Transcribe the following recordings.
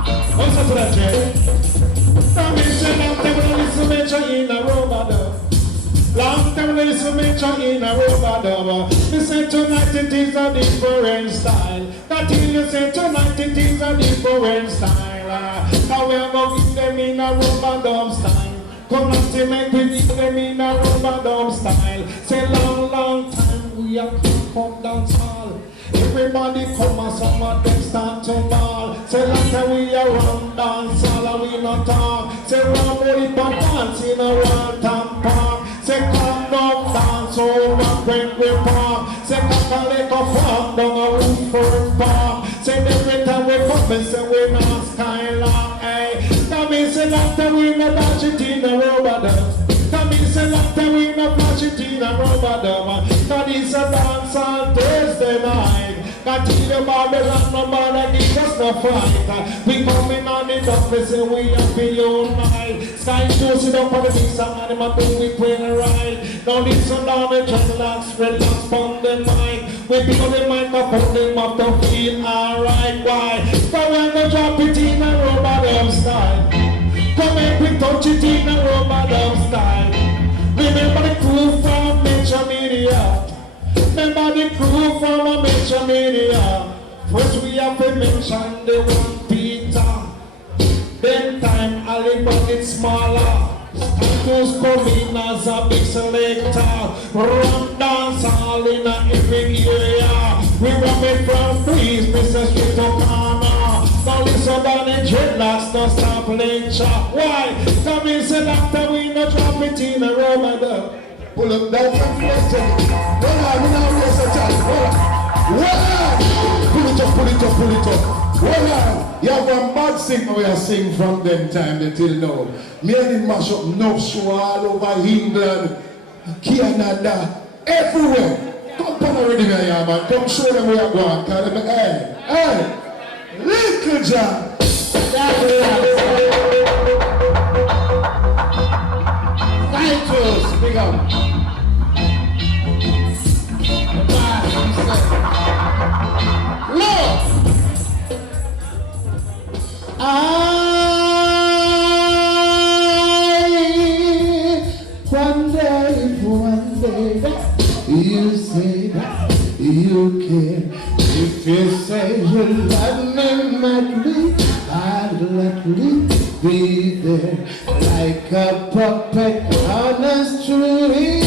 What's up to that, Jay? Long time when I listen to Metro in a robot dub. Long time when I listen to Metro in a robot dub. Listen tonight it is a different style. That you say tonight it is a different style. However, give them in a robot dub style. Come and see me, we give them in a robot dub style. Say long time we are come dance hall. Everybody come and some of them start to ball. Say like that we are run dance all and we not talk. Say run body pump dance in a Walton Park. Say come down dance over Brentwood Park. Say come and let up walk down a Woodford Park. Say every time we come and say we not Skylark. Hey, that means say like that we not dash it in a rubber dub. That means say like that we not flash it in a rubber dub. That is a Dancehall Thursday night. Got to the Babylon, nobody give us no fight. We coming on the office and we have to unite. Sky sit up on the big song and my thing we playing right. Now listen down and just relax on the mic. We pick up the microphone, them up to feel alright. Why? But when they drop it in a rubber dub style. Come and we touch it in a rubber dub style. Remember the crew from Metromedia. Remember the crew from Metromedia. First we have to mention the one Peter. Then time Ali but it's smaller. Status come in as a big selector. Run dance all in every area. We run it from Freeze, Mr. Street to Corner. Now listen down in dreadlocks, no stop lecture. Why? Come in say after we no drop it in a rubber dub. Pull up that one, let's take it. Hold on, we now waste a time. Hold on. Pull it up. Hold on. You have a mad singer we are sing from them time until now. Me and him mash up North Shore all over England, Canada, everywhere. Come on already, man. Come show them where you're going. Tell them, hey, little John. Titles, big up. Lord, one day, you say that you care. If you say you love me madly, I'd gladly be there like a puppet on a string.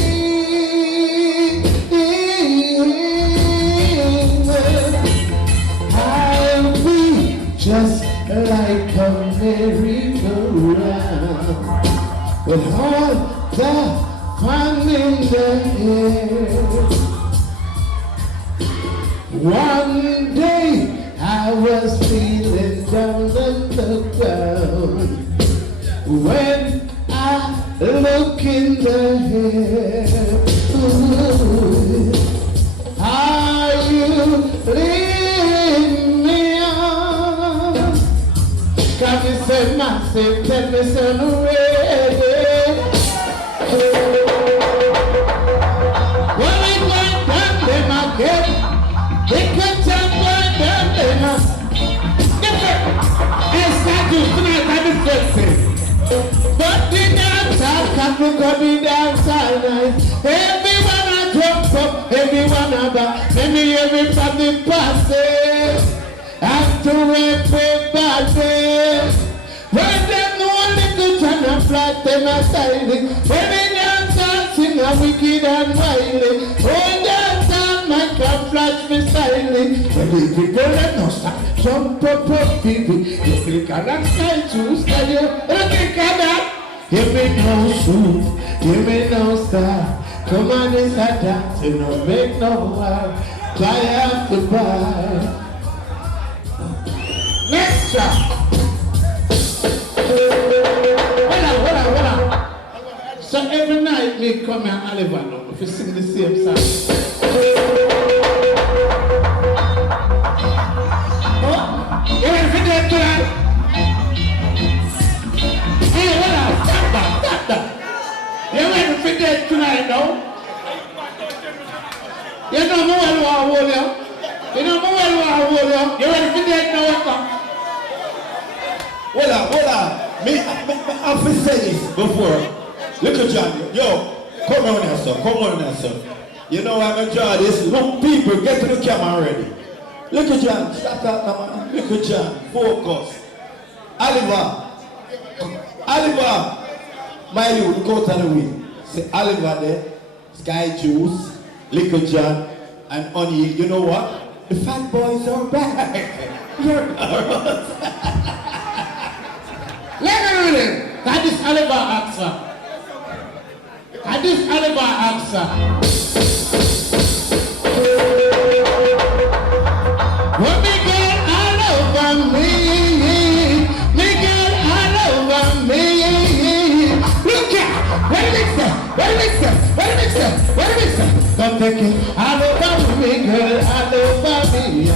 I'll be just like a merry-go-round with all the fun in the air. One day I was feeling down on the ground when I look in the air. Are you leading me on? Can you say massive, tell me son when we went down the market, they could tell where down the market. It's not just tonight, I'm expecting. But the dancehall can't look at the dancehall night. Everyone I jump up, everyone I back, everybody passes. After everybody, when them know little John and flat, them are styling. When they dance and sing a wicked and wily. Oh, dance and make a flash me styling. When the people let no stop, jump up, baby. You click on that sky to sky, you click on that. Give me no shoe, give me no star. Come on, it's a dance, you don't make no war. Try out to buy. Next track. Hold on. So every night we come here and Oliver now, if you sing the same song. Oh, you ready for that tonight? Hey, hold on, stop that. You ready for that tonight now? You know me well what I hold you. You ready for that now? Me have to say this before. Look at John. Yo, come on here, sir. Come on here, sir. You know I'm going to draw this. Look, people, get to the camera already. Look at John. Stop that, man. Look at John. Focus. Oliver. My you, look out of the way. Say Oliver there. Sky Juice. Little John. And Oneil. You know what? The fat boys are back. You're Let me read it. That is Oliver answer. That is Oliver answer. Well, me girl all over me. Me girl all over me. Look at what it is. What it is. What it is. What it is. Don't take it all over me, girl. All over me.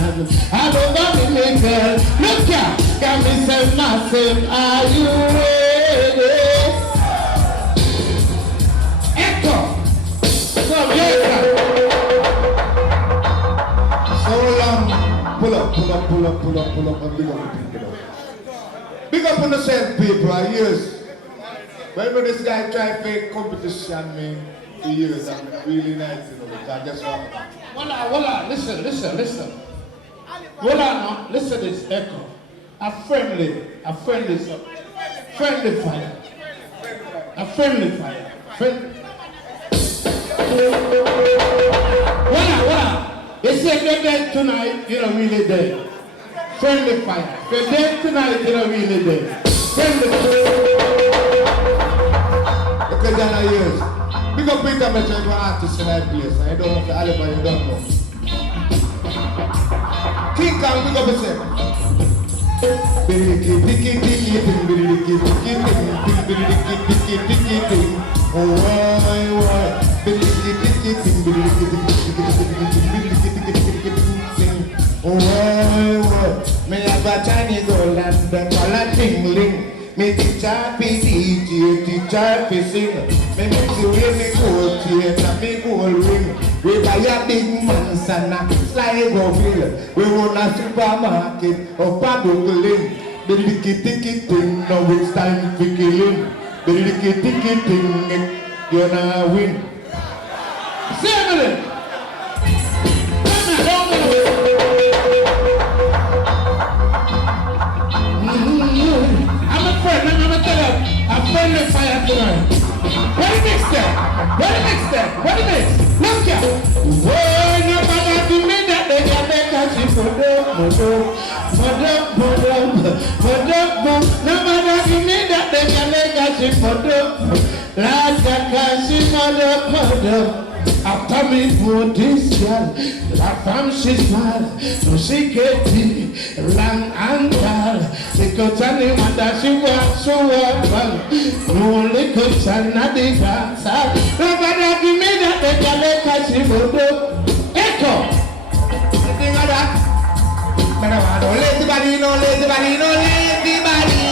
All over me, me girl. Look at. Got me some massive, are you ready? Echo! Come here! So long, pull up, and big up the people. Big up on yourself, people, years. When this guy try to fake competition me for years, I'm really nice, you know, because that's what. Voila, listen. Voila, no, listen this, Echo. A friendly fire. A friendly fire. Voila. They say if you're dead tonight, you're not really dead. Friendly fire. If you're dead tonight, you're not really dead. Friendly fire. Look at John years. Big up Peter Metro, you're an artist in that place. I don't know if the Oliver, you don't know. King Kong, big up yourself. Me have a Chinese girl and the color tingling. Me teacher be DJ, teacher be sing. Me mix you with me gold chain and me gold ring. We buy a big mansion and slide over. We run a supermarket up a Brooklyn. The licky thing, now it's time to kill him. The licky thing, you're not win. Seven. I'm a friend, I'm gonna tell you. A friendly fire tonight. What do you mix there? Look here. Whoa, nobody give me that they can make a chip for them. Nobody give me that they can make a chip for them. Like a cash, mother. After me for this girl, la femme she smile, so she get me long and tall. Little Johnny mother she walk so well, no little Johnny the dancer. Nobody give me that they can make a she photo. Echo. Anything like that? Man, I want no lazy body, no lazy body, no lazy body.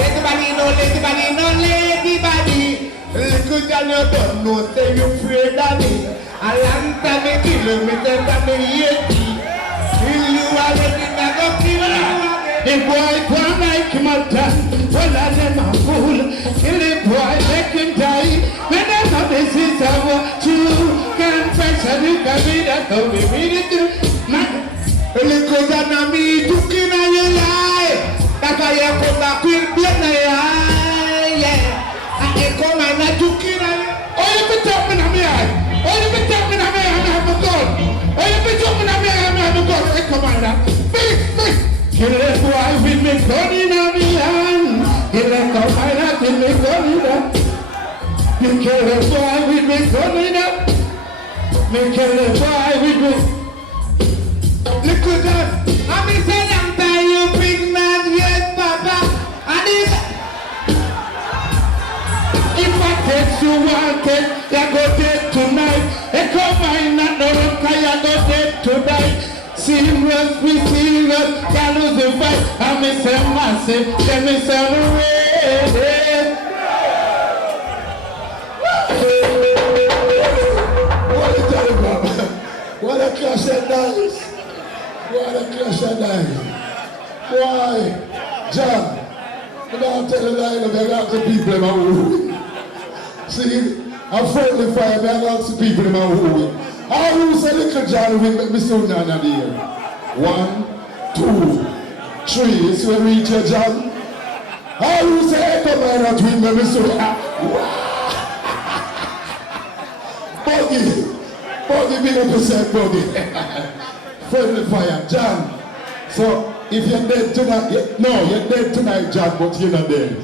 Lazy body, no lazy body, no lazy body. Little John, you don't know, say you afraid of me. A long time me kill me, say that me hate you. Kill you already, never kill you again. The boy come like him a done, well I them a fool. Kill the boy, make him die. When I know this is our true confession, you can be that, don't be it too. Little John, me looking at your life. That's why you come back with blood in your eye, yeah. Come and not to kill you. Oh, you be talking to me, oh, you be talking to me, I'm a god. Oh, you be talking to me, I'm a god. Hey, come on now. Big. Kill the boy with me gun in my hand. Kill the combiner, kill me gun in that. You kill the boy with me gun in that. Me kill the boy with me. Look at that. I'm in long time, you big man, yes, Papa. And this. If I take you wanted, you go dead tonight. Echo Minott, no rock, you go dead tonight. Serious, we serious, can't lose the fight. I'm a massive, let me celebrate. What are you talking about? What a clash of dice. Why, John? I don't tell the line of the ask the people in my home. See, I'm friendly fire, I ask the people in my home. How you say little John will make me soon down there? 1, 2, 3. You see when we reach your John? How you say Echo Minott will make me soon? Buggy, big up yourself, Buggy. Friendly fire, John. So, if you're dead tonight, no, you're dead tonight, John, but you're not dead.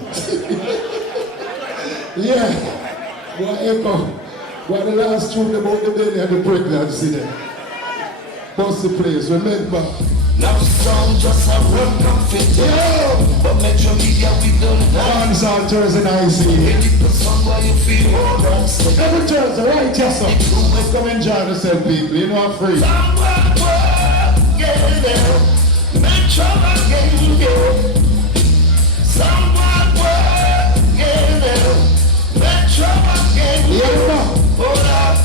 Yeah. Boy, Echo, what the last tune about the belly and the pregnancy there. Bust the place, remember. Now song just a run confident. Yeah. But Metromedia we don't have. Dancehall Thursday night, see. Any song where you feel alright. Every Thursday, right, yes, sir. Let's come enjoy yourself, people. You know I'm free. Somewhere, yeah. Metro again, yeah. Somewhere, yeah. Metro again. Yeah, no. Hold up.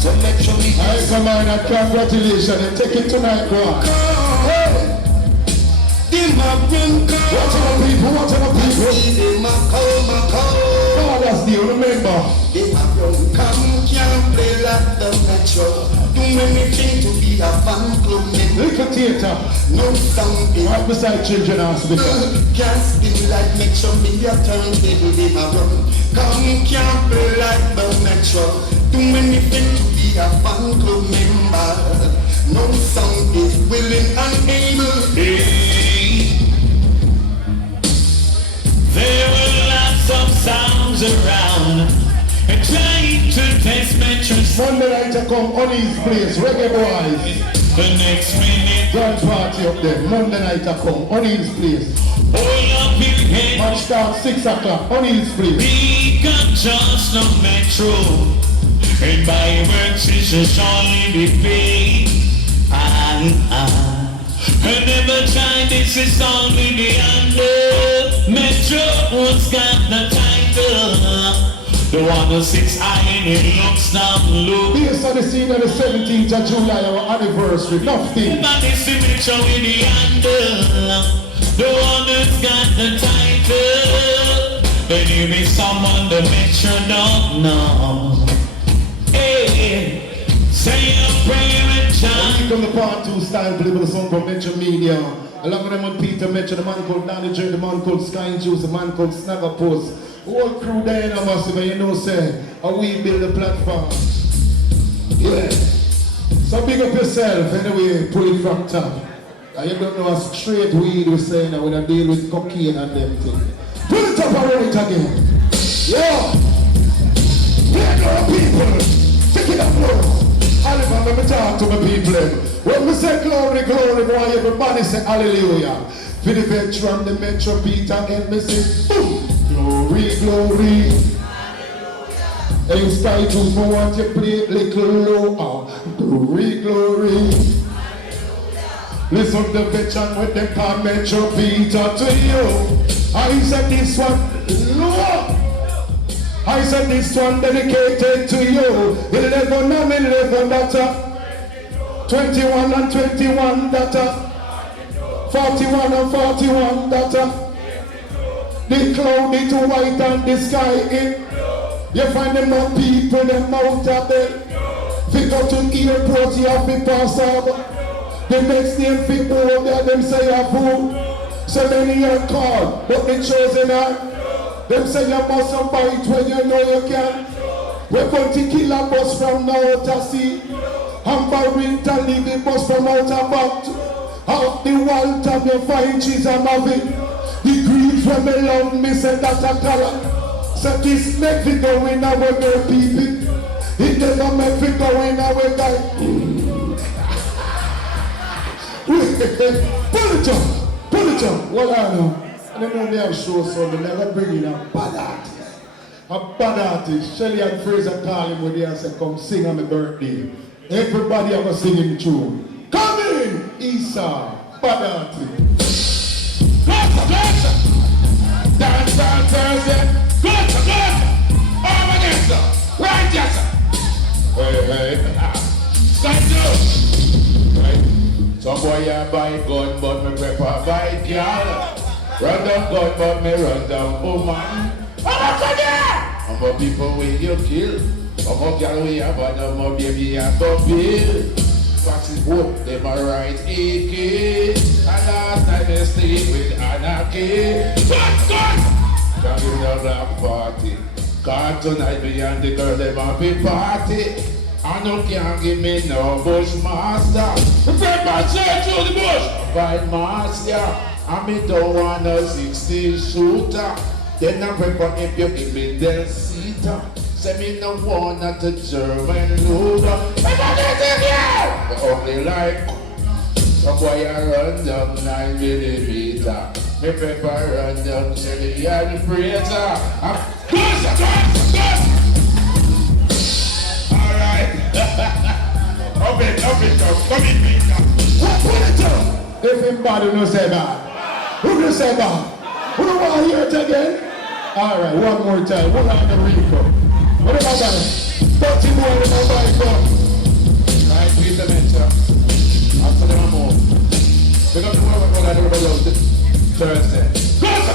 So Metromedia. All right, come on, and congratulations. And take it tonight, go on. Hey! Watch out, people, watch out, people. God, that's the remember. Come, can't play like the Metro. Do anything to be a fan club member. Little theater. No sound is Right beside children hospital. can't spin like Metromedia turntable they have run. Come, can't play like the Metro. Do anything to be a fan club member. No sound is willing and able. Hey. There were lots of sounds around and trying to test Metro's. Monday night I come on his place, reggae boys. The next minute, Dance party up there. Monday night I come on his place. hold up your head. Match start 6 o'clock on his place. We got just no Metro, and by works it's just only the pay. I never tried this, it's only the under. Metro was got the title. The one who sits high and it looks down low. Based on the scene of the 17th of July, our anniversary, nothing. But it's the Metro in the under. The one who's got the title. Then you be someone the Metro don't know. Hey. Say a prayer and chant. We come the part 2 style, play with the song from Metromedia. Along with them on Peter Metro, the man called Danny J, the man called Sky Juice, the man called Snagga Puss. Whole crew there in a massive, you know, say, how we build a platform. Yeah. So big up yourself, anyway, pull it from top. And you don't know a straight weed we're saying that we don't deal with cocaine and them things. Pull it up and roll it again. Yeah. Play our people. Take it up, Lord. Oliver, let me talk to my people. When we say glory, glory, boy, everybody say hallelujah. For the veteran, the Metro Peter, and me say, boom, glory, glory. Hallelujah. And Sky Juice, I want you to play it little low. Glory, glory. Hallelujah. Listen to the veteran with the car Metro Peter to you. I said this one, Lord. I said this one dedicated to you. 11 and 11 data. 21 and 21 data. 41 and 41 data. The cloud is white and the sky in. You find them more people, them out of bed. If you go to airport, you have to pass over. The next name people over there, them say a fool. So many are called, but they chosen are. Them say you mustn't bite when you know you can. We're going to kill a bus from now to sea. And by winter leave the bus from out about. Out the wall top you find cheese and mavic. The greens when me love me say that a color. So this make me go in our girl people. It never make me go in our guy. Pull it up. What I know. I don't know they have shows, so they never bring in a bad artist. A bad artist. Shelly and Fraser call him when they say, come sing on my birthday. Everybody have a singing tune. Come in, Esau, bad artist. Closer. Dancehall Thursday. Closer. Over there, sir. Right there, sir. Hey. Sky Juice. Right. Some boy buy gun, but me prefer buy girl. Run down God, but me run down woman. I'm a people with you kill. I'm a girl with a bad, I'm a baby I go bill. Foxes hope them a right AK. And last night they stayed with anarchy. Good! Can't give me a black party. Cause tonight me and the girl them a big party. I no can't give me no bushmaster. Remember say through the bush. Fight master. And me don't want a 16 shooter. Then I prefer if you give me the seater. Say me no want at the German Luger. But only like some boy I run down 9mm. Me prefer run down Shelly and Fraser. I'm close. Alright. Up it, come in, Peter. What put it up? If anybody no say that. Who will say that? Who don't want to hear it again? Alright, one more time. Hold on the Rico. What about that? 30 more with my bike up. Right, Peter Mentor. After them more. Pick up the word for that everybody else. Thursday. Close!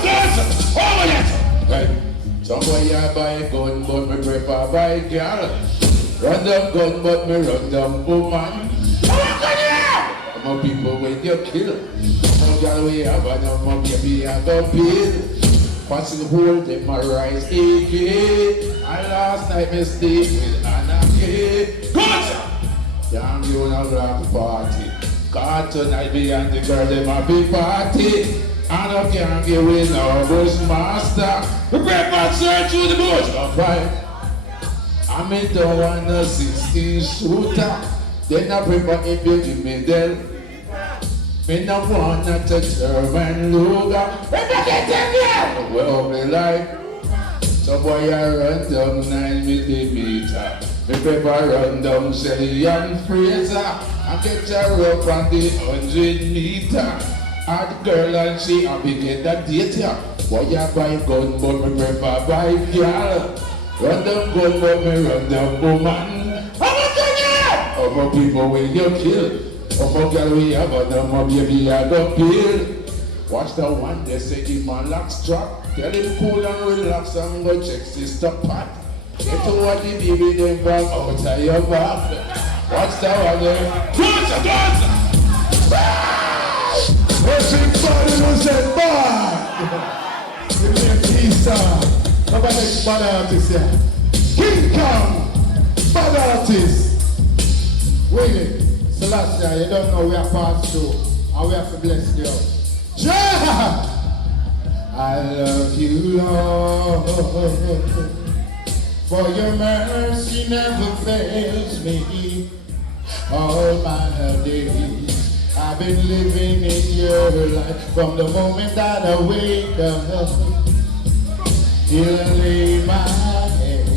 Over it! Right. Some boy I buy a gun, but me prefer buy a girl. Run down gun, but me run down woman. I'm a people with your kill. I'm a girl we have, and I'm a baby I go bill. Passing hole, them a rise AK. And last night me stayed with anarchy. Good! Can't give a black party. Cause tonight me and the girl them a big party. And I can't give away no bushmaster. Prepare for search through the bush. Alright. I mean don't want a 16 shooter. Then I prefer if you give me them. Me no want not a German Luger. Well, me like some boy I run down 9mm. Me prefer run down Shelly and Fraser. I get a rope on the 100 meter. And the girl and she a begin that date ya. Boy I buy gun but me prefer buy girl. Run down gun but me run down woman. I'm a people with you kill. I'm a girl we have and I'm a baby I go bill. Watch the one they say the man locks trap. Tell him cool and relax and go check sister Pat. Get to what the baby them from outside your back. Watch the one there. Close! Everybody knows that bad. Give me a piece of. How about next bad artist here? King Kong, bad artist. Wait it. Celestia, you don't know we are past through. And we have to bless you. Yeah! I love you, Lord. For your mercy never fails me. All my days. I've been living in your life from the moment that I wake up till I lay my head.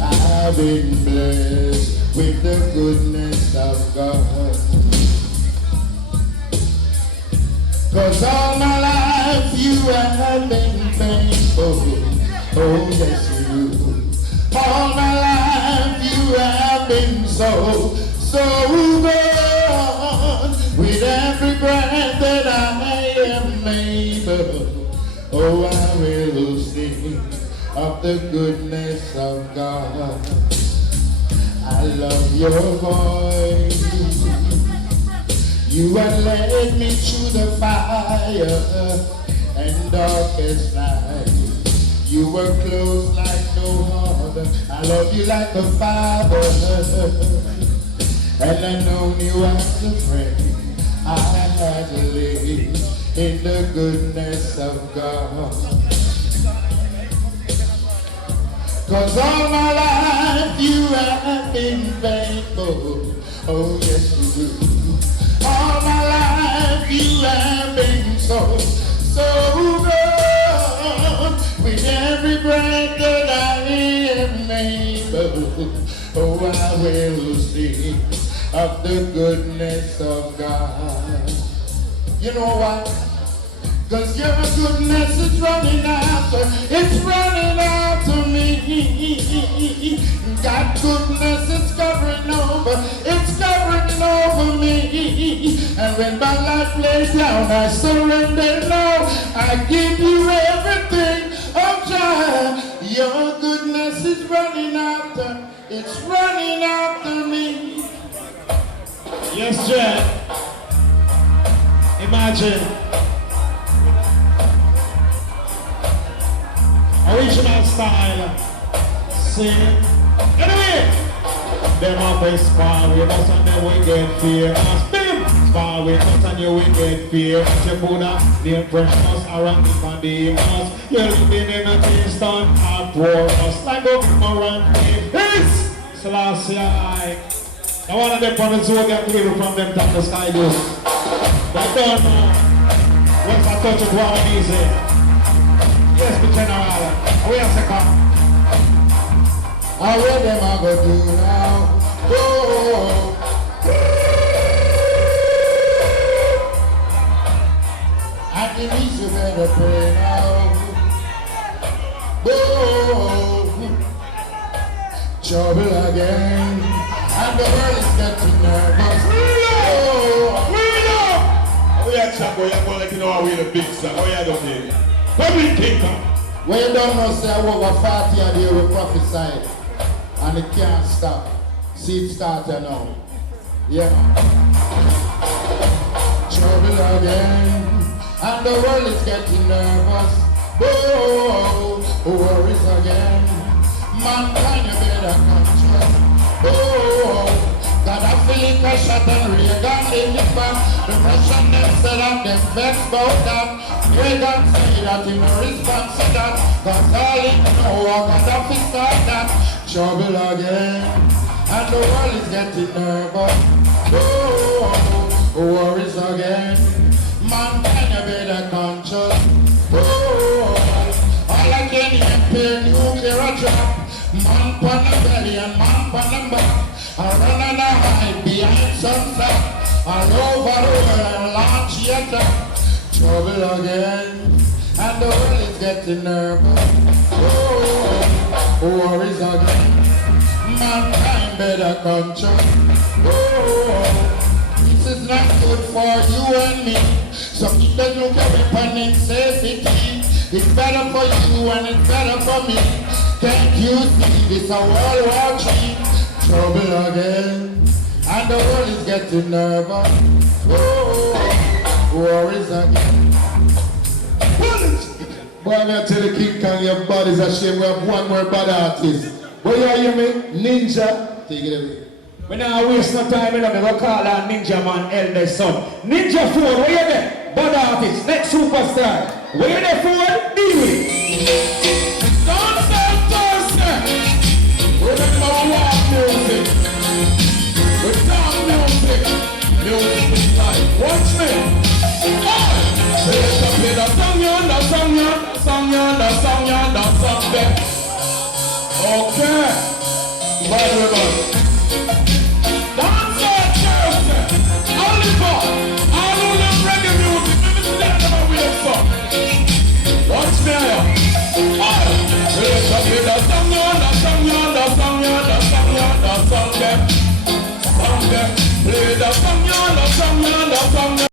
I've been blessed with the goodness of God. 'Cause all my life you have been faithful. Oh yes you do. All my life you have been so good. With every breath that I am able, oh, I will sing of the goodness of God. I love your voice. You have led me through the fire and darkest night. You were close like no other. I love you like a father, and I know you as a friend. I had to live in the goodness of God. 'Cause all my life you have been faithful. Oh yes you do. All my life you have been so good. With every breath that I am able, oh I will sing of the goodness of God. You know what? Cause your goodness is running after, it's running after me. God's goodness is covering over, it's covering over me. And when my life lays down, I surrender now. I give you everything, oh child. Your goodness is running after, it's running after me. Yes, Jack. Imagine. Original style. Sing. Anyway. Them up is far with us and then we get fear. Spin. Far with us and you will get fear. Your Buddha, the precious around the pandemics. You're living in a Kingston and for us like a boomerang. This Selassie I. Now one of them prophets will get clear from them top the sky do. But don't know. Once I touch it, wow, easy. Yes, the general. We have to come. How will them I go do now? Oh. At the least you better pray now. Oh. Trouble again. And the world is getting nervous. We know. Oh yeah, Chapo, you're going to let you know how we the big star. Oh yeah, don't you? Public kingdom. When you don't know, say over 40 and you will prophesy. And it can't stop. See it starting now. Yeah. Trouble again. And the world is getting nervous. Oh, worries again. Mankind, you better control. Oh, God, I feel it a shot and Reagan in the back. The Russian them said that them vexed about that. Reagan say that he no response to that. Cause all he know, God, I feel start that. Trouble again. And the world is getting nervous. Oh, worries again. Mankind, you better control. Oh, all I can hear nuclear drop. Man pon the belly and man pon the back. I run and I hide behind sunset. All over the world and launch your attack. Trouble again. And the world is getting nervous. Oh, worries again. Mankind better control. Oh, this is not good for you and me. So keep the nuclear weapon in safety. It's better for you and it's better for me. Can't you see this a World War III? Trouble again. And the world is getting nervous. Oh, worries again. Boy, I'm going to tell the King Kong your body's a shame. We have one more bad artist. But you hear me? Ninja. Take it away. We now waste no time, we go call on Ninja Man, eldest son. Ninja Ford, where you there? Bad artist, next superstar. Where you there, Ford? Deal with it. Dancehall Thursday. Remember walk music. We talk music. Music is life. Watch me. Let's play the song, the song, the song, the song, the song there. Okay. Bye, everybody. Dancehall Thursday. Only for all of them reggae music. Maybe stand up and wait for. Watch me here. Let's play the song, the song, the song, the song, the song there. Song there. Play the song, the song, the song.